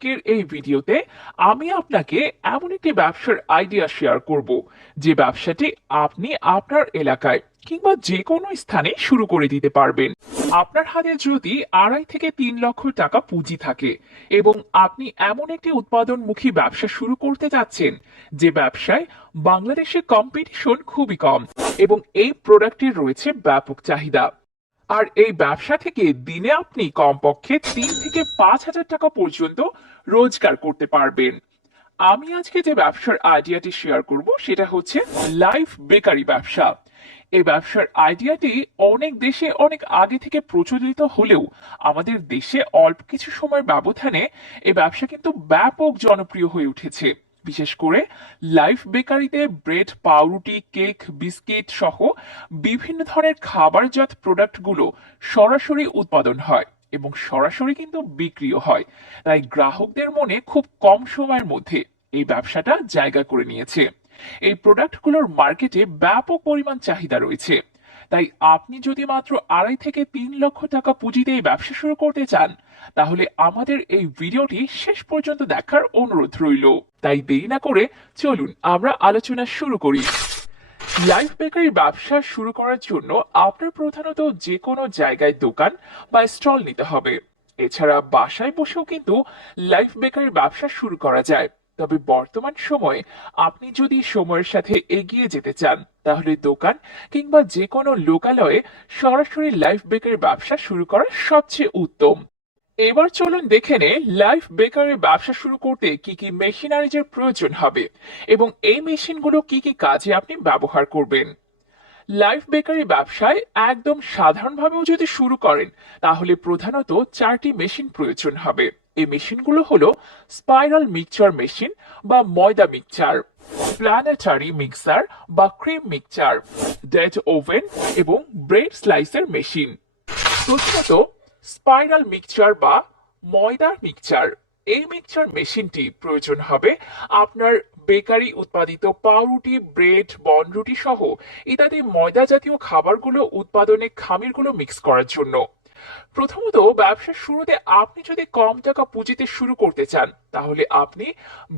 আজকের এই ভিডিওতে আমি আপনাকে এমন একটি ব্যবসার আইডিয়া শেয়ার করব যে ব্যবসাটি আপনি আপনার এলাকায় কিংবা যে কোনো স্থানে শুরু করে দিতে পারবেন। আপনার হাতে যদি 2.5 থেকে 3 লক্ষ টাকা পুঁজি থাকে এবং আপনি এমন একটি উৎপাদনমুখী ব্যবসা শুরু করতে যাচ্ছেন যে ব্যবসায় বাংলাদেশে কম্পিটিশন খুবই কম এবং এই প্রোডাক্টের রয়েছে ব্যাপক চাহিদা, আর এই ব্যবসা থেকে দিনে আপনি কমপক্ষে 3 থেকে 5 হাজার টাকা পর্যন্ত রোজগার করতে পারবেন। আমি আজকে যে ব্যবসার আইডিয়াটি শেয়ার করব সেটা হচ্ছে লাইফ বেকারি ব্যবসা। এই ব্যবসার আইডিয়াটি অনেক দেশে অনেক আগে থেকে প্রচলিত হলেও আমাদের দেশে অল্প কিছু সময়ের ব্যবধানে এই ব্যবসা কিন্তু ব্যাপক জনপ্রিয় হয়ে উঠেছে। বিশেষ করে লাইফ বেকারিতে ব্রেড, পাউরুটি, কেক, বিস্কিট সহ বিভিন্ন ধরনের খাবারজাত প্রোডাক্টগুলো সরাসরি উৎপাদন হয় এবং সরাসরি কিন্তু বিক্রিও হয়। তাই গ্রাহকদের মনে খুব কম সময়ের মধ্যে এই ব্যবসাটা জায়গা করে নিয়েছে। এই প্রোডাক্টগুলোর মার্কেটে ব্যাপক পরিমাণ চাহিদা রয়েছে। তাই আপনি যদি মাত্র 2.5 থেকে 3 লক্ষ টাকা পুঁজিতে এই ব্যবসা শুরু করতে চান তাহলে আমাদের এই ভিডিওটি শেষ পর্যন্ত দেখার অনুরোধ রইল। তাই দেরি না করে চলুন আমরা আলোচনা শুরু করি। লাইফ বেকারি ব্যবসা শুরু করার জন্য আপনার প্রধানত যে কোনো জায়গায় দোকান বা স্টল নিতে হবে। এছাড়া বাসায় বসেও কিন্তু লাইফ বেকারি ব্যবসা শুরু করা যায়। তবে বর্তমান সময়ে আপনি যদি সময়ের সাথে এগিয়ে যেতে চান তাহলে দোকান কিংবা যে কোনো লোকালয়ে সরাসরি লাইফ বেকারি ব্যবসা শুরু করা সবচেয়ে উত্তম। এবার চলুন দেখে নে লাইফ বেকারির ব্যবসা শুরু করতে কি কি মেশিনারিজের প্রয়োজন হবে এবং এই মেশিনগুলো কি কি কাজে আপনি ব্যবহার করবেন। লাইফ বেকারি ব্যবসায় একদম সাধারণভাবেও যদি শুরু করেন তাহলে প্রধানত 4টি মেশিন প্রয়োজন হবে। এই মেশিনগুলো হলো স্পাইরাল মিক্সচার মেশিন বা ময়দা মিক্সচার, প্ল্যানেটারি মিক্সার বা ক্রিম মিক্সচার, ডেট ওভেন এবং ব্রেড স্লাইসার মেশিন। প্রথমত স্পাইরাল মিক্সচার বা ময়দার মিক্সচার। এই মিক্সচার মেশিনটি প্রয়োজন হবে আপনার বেকারি উৎপাদিত পাউরুটি, ব্রেড, বনরুটি সহ ইত্যাদি ময়দা জাতীয় খাবারগুলো উৎপাদনে খামিরগুলো মিক্স করার জন্য। প্রথমত ব্যবসার শুরুতে আপনি যদি কম টাকা পুঁজিতে শুরু করতে চান তাহলে আপনি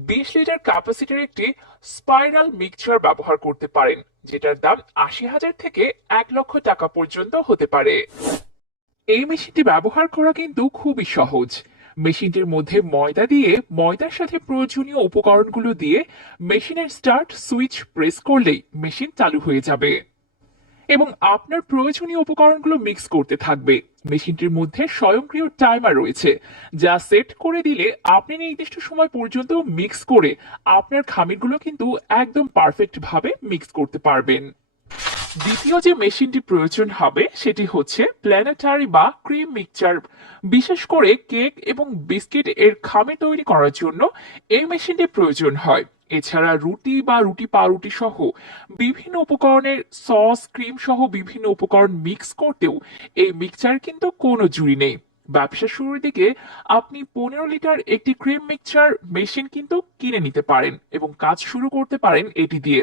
20 লিটার ক্যাপাসিটির একটি স্পাইরাল মিক্সচার ব্যবহার করতে পারেন, যেটার দাম 80,000 থেকে 1 লক্ষ টাকা পর্যন্ত হতে পারে। এই মেশিনটি ব্যবহার করা কিন্তু খুবই সহজ। মেশিনটির মধ্যে ময়দা দিয়ে ময়দার সাথে প্রয়োজনীয় উপকরণগুলো দিয়ে মেশিনের স্টার্ট সুইচ প্রেস করলেই মেশিন চালু হয়ে যাবে এবং আপনার প্রয়োজনীয় উপকরণগুলো মিক্স করতে থাকবে। মেশিনটির মধ্যে স্বয়ংক্রিয় টাইমার রয়েছে যা সেট করে দিলে আপনি নির্দিষ্ট সময় পর্যন্ত মিক্স করে আপনার খামিরগুলো কিন্তু একদম পারফেক্ট ভাবে মিক্স করতে পারবেন। দ্বিতীয় যে মেশিনটি প্রয়োজন হবে সেটি হচ্ছে প্ল্যানেটারি বা ক্রিম মিক্সচার। বিশেষ করে কেক এবং বিস্কিট এর খামির তৈরি করার জন্য এই মেশিনটি প্রয়োজন হয়। এছাড়া রুটি বা রুটি পাউরুটি সহ বিভিন্ন উপকরণের সস, ক্রিম সহ বিভিন্ন উপকরণ মিক্স করতেও এই মিক্সচার কিন্তু কোনো জুড়ি নেই। ব্যবসা শুরুর দিকে আপনি 15 লিটার একটি ক্রিম মিক্সচার মেশিন কিন্তু কিনে নিতে পারেন এবং কাজ শুরু করতে পারেন এটি দিয়ে।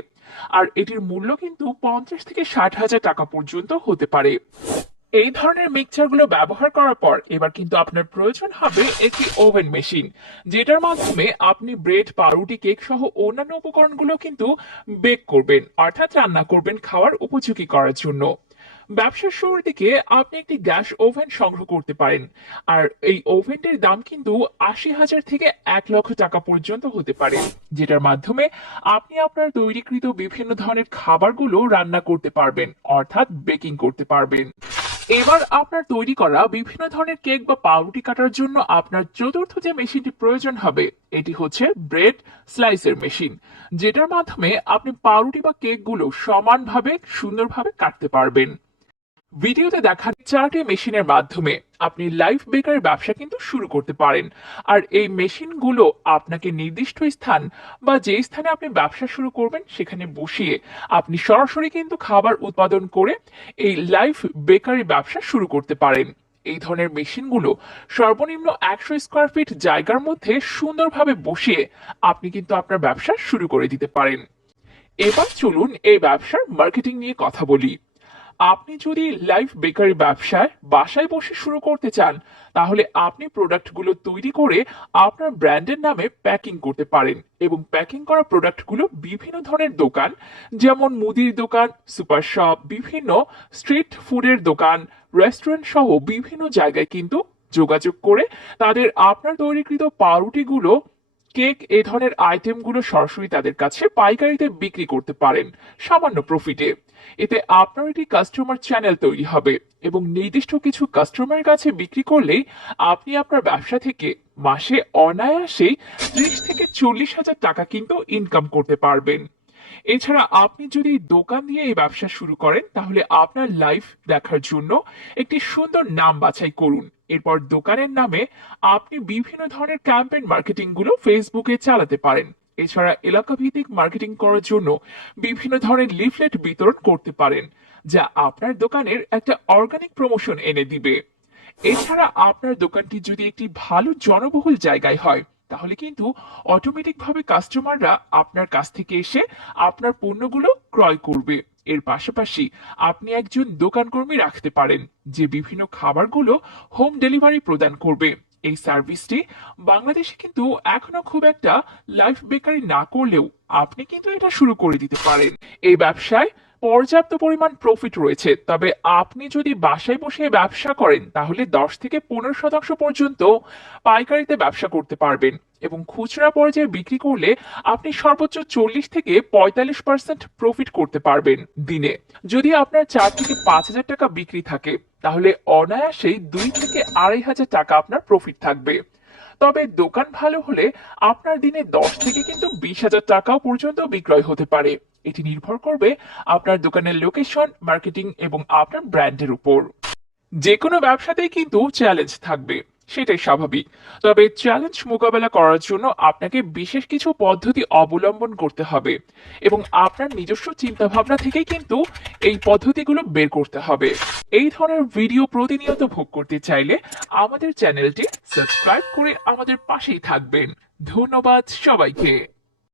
আর এটির মূল্য কিন্তু 50 থেকে 60 হাজার টাকা পর্যন্ত হতে পারে। এই ধরনের মিক্সচারগুলো ব্যবহার করার পর এবার কিন্তু আপনার প্রয়োজন হবে একটি ওভেন মেশিন, যেটার মাধ্যমে আপনি ব্রেড, পাউরুটি, কেক সহ অন্যান্য উপকরণগুলো কিন্তু বেক করবেন, অর্থাৎ রান্না করবেন খাওয়ার উপযোগী করার জন্য। ব্যবসার শুরুর দিকে আপনি একটি গ্যাস ওভেন সংগ্রহ করতে পারেন, আর এই ওভেনটির দাম কিন্তু 80,000 থেকে 1 লক্ষ টাকা পর্যন্ত হতে পারে, যেটার মাধ্যমে আপনি আপনার তৈরিকৃত বিভিন্ন ধরনের খাবারগুলো রান্না করতে পারবেন, অর্থাৎ বেকিং করতে পারবেন। এবার আপনার তৈরি করা বিভিন্ন ধরনের কেক বা পাউরুটি কাটার জন্য আপনার চতুর্থ যে মেশিনটি প্রয়োজন হবে এটি হচ্ছে ব্রেড স্লাইসের মেশিন, যেটার মাধ্যমে আপনি পাউরুটি বা কেকগুলো সমানভাবে সুন্দরভাবে কাটতে পারবেন। ভিডিওতে দেখানো 4টি মেশিনের মাধ্যমে আপনি লাইফ বেকারি ব্যবসা কিন্তু শুরু করতে পারেন। আর এই মেশিনগুলো আপনাকে নির্দিষ্ট স্থান বা যে স্থানে আপনি ব্যবসা শুরু করবেন সেখানে বসিয়ে আপনি সরাসরি কিন্তু খাবার উৎপাদন করে এই লাইফ বেকারি ব্যবসা শুরু করতে পারেন। এই ধরনের মেশিনগুলো সর্বনিম্ন 100 স্কয়ার ফিট জায়গার মধ্যে সুন্দরভাবে বসিয়ে আপনি কিন্তু আপনার ব্যবসা শুরু করে দিতে পারেন। এবার চলুন এই ব্যবসার মার্কেটিং নিয়ে কথা বলি। আপনি যদি লাইভ বেকারি ব্যবসায় বাসায় বসে শুরু করতে চান, তাহলে আপনি প্রোডাক্টগুলো তৈরি করে আপনার ব্র্যান্ডের নামে প্যাকিং করতে পারেন এবং প্যাকিং করা প্রোডাক্টগুলো বিভিন্ন ধরনের দোকান, যেমন মুদির দোকান, সুপার শপ, বিভিন্ন স্ট্রিট ফুডের দোকান, রেস্টুরেন্ট সহ বিভিন্ন জায়গায় কিন্তু যোগাযোগ করে তাদের আপনার তৈরিকৃত পাউরুটিগুলো, কেক, এ ধরনের আইটেমগুলো সরাসরি তাদের কাছে পাইকারিতে বিক্রি করতে পারেন সামান্য প্রফিটে। এতে আপনার একটি কাস্টমার চ্যানেল তৈরি হবে এবং নির্দিষ্ট কিছু কাস্টমারের কাছে বিক্রি করলেই আপনি আপনার ব্যবসা থেকে মাসে অনায়াসেই 30 থেকে 40 হাজার টাকা কিন্তু ইনকাম করতে পারবেন। এছাড়া আপনি যদি দোকান দিয়ে এই ব্যবসা শুরু করেন, তাহলে আপনার লাইভ দেখার জন্য একটি সুন্দর নাম বাছাই করুন। এরপর দোকানের নামে আপনি বিভিন্ন ধরনের ক্যাম্পেইন মার্কেটিং গুলো ফেসবুকে চালাতে পারেন। এছাড়া এলাকা ভিত্তিক মার্কেটিং করার জন্য বিভিন্ন ধরনের লিফলেট বিতরণ করতে পারেন, যা আপনার দোকানের একটা অর্গানিক প্রমোশন এনে দিবে। এছাড়া আপনার দোকানটি যদি একটি ভালো জনবহুল জায়গায় হয়, তাহলে কিন্তু অটোমেটিক ভাবে কাস্টমাররা আপনার কাছ থেকে এসে আপনার পণ্যগুলো ক্রয় করবে। এর পাশাপাশি আপনি একজন দোকান কর্মী রাখতে পারেন, যে বিভিন্ন খাবারগুলো হোম ডেলিভারি প্রদান করবে। এই সার্ভিসটি বাংলাদেশে কিন্তু এখনো খুব একটা লাইফ বেকারি না করলেও আপনি কিন্তু এটা শুরু করে দিতে পারেন। এই ব্যবসায় পর্যাপ্ত পরিমাণ প্রফিট রয়েছে, তবে আপনি যদি বাসায় বসে ব্যবসা করেন, তাহলে 10 থেকে 15% পর্যন্ত পাইকারিতে ব্যবসা করতে পারবেন এবং খুচরা পর্যায়ে বিক্রি করলে আপনি সর্বোচ্চ 40 থেকে 45% প্রফিট করতে পারবেন দিনে। যদি আপনার 4 থেকে 5 হাজার টাকা বিক্রি থাকে, তাহলে অনায়াসেই 2 থেকে 2.5 হাজার টাকা আপনার প্রফিট থাকবে। তবে দোকান ভালো হলে আপনার দিনে 10 থেকে 20 হাজার টাকাও পর্যন্ত বিক্রয় হতে পারে। এটি নির্ভর করবে আপনার দোকানের লোকেশন, মার্কেটিং এবং আপনার ব্র্যান্ডের উপর। যে কোনো ব্যবসাতেই কিন্তু চ্যালেঞ্জ থাকবে, সেটাই স্বাভাবিক। তবে চ্যালেঞ্জ মোকাবেলা করার জন্য আপনাকে বিশেষ কিছু পদ্ধতি অবলম্বন করতে হবে এবং আপনার নিজস্ব চিন্তা ভাবনা থেকেই কিন্তু এই পদ্ধতিগুলো বের করতে হবে। এই ধরনের ভিডিও প্রতিনিয়ত ভোগ করতে চাইলে আমাদের চ্যানেলটি সাবস্ক্রাইব করে আমাদের পাশেই থাকবেন। ধন্যবাদ সবাইকে।